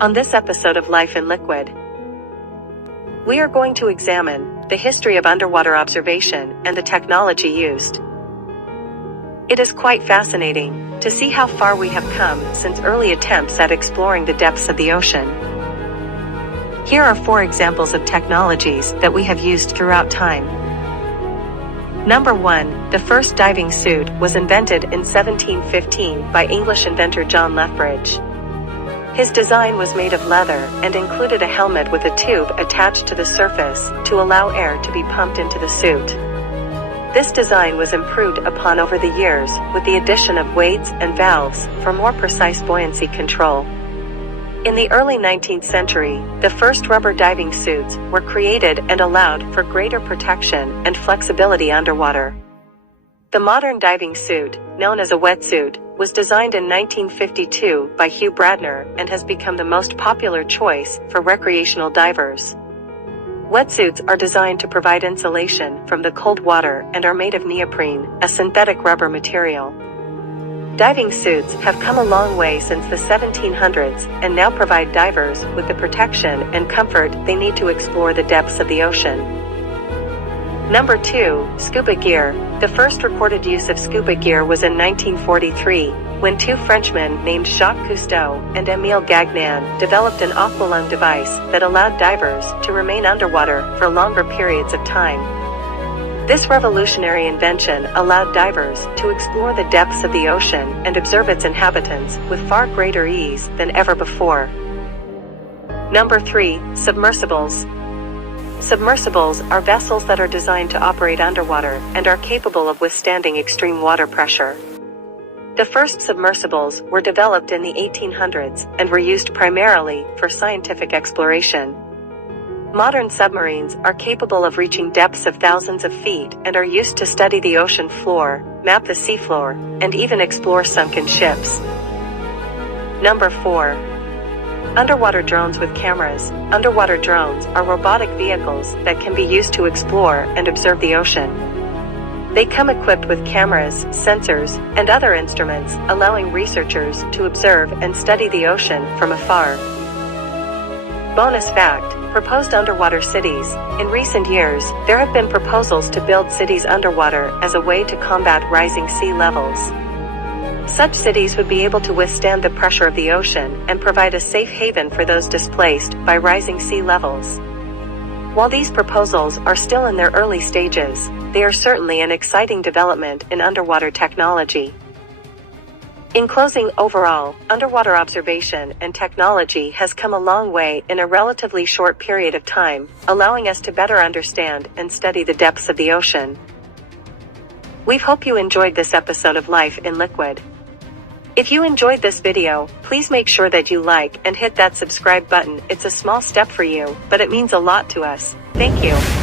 On this episode of Life in Liquid, we are going to examine the history of underwater observation and the technology used. It is quite fascinating to see how far we have come since early attempts at exploring the depths of the ocean. Here are 4 examples of technologies that we have used throughout time. Number 1. The first diving suit was invented in 1715 by English inventor John Lethbridge. His design was made of leather and included a helmet with a tube attached to the surface to allow air to be pumped into the suit. This design was improved upon over the years with the addition of weights and valves for more precise buoyancy control. In the early 19th century, the first rubber diving suits were created and allowed for greater protection and flexibility underwater. The modern diving suit, known as a wetsuit, was designed in 1952 by Hugh Bradner and has become the most popular choice for recreational divers. Wetsuits are designed to provide insulation from the cold water and are made of neoprene, a synthetic rubber material. Diving suits have come a long way since the 1700s and now provide divers with the protection and comfort they need to explore the depths of the ocean. Number 2. Scuba gear. The first recorded use of scuba gear was in 1943, when 2 Frenchmen named Jacques Cousteau and Émile Gagnan developed an aqualung device that allowed divers to remain underwater for longer periods of time. This revolutionary invention allowed divers to explore the depths of the ocean and observe its inhabitants with far greater ease than ever before. Number 3. Submersibles. Submersibles are vessels that are designed to operate underwater and are capable of withstanding extreme water pressure. The first submersibles were developed in the 1800s and were used primarily for scientific exploration. Modern submarines are capable of reaching depths of thousands of feet and are used to study the ocean floor, map the seafloor, and even explore sunken ships. Number 4. Underwater drones with cameras. Underwater drones are robotic vehicles that can be used to explore and observe the ocean. They come equipped with cameras, sensors, and other instruments, allowing researchers to observe and study the ocean from afar. Bonus fact: proposed underwater cities. In recent years, there have been proposals to build cities underwater as a way to combat rising sea levels. Such cities would be able to withstand the pressure of the ocean and provide a safe haven for those displaced by rising sea levels. While these proposals are still in their early stages, they are certainly an exciting development in underwater technology. In closing, overall, underwater observation and technology has come a long way in a relatively short period of time, allowing us to better understand and study the depths of the ocean. We hope you enjoyed this episode of Life in Liquid. If you enjoyed this video, please make sure that you like and hit that subscribe button. It's a small step for you, but it means a lot to us. Thank you.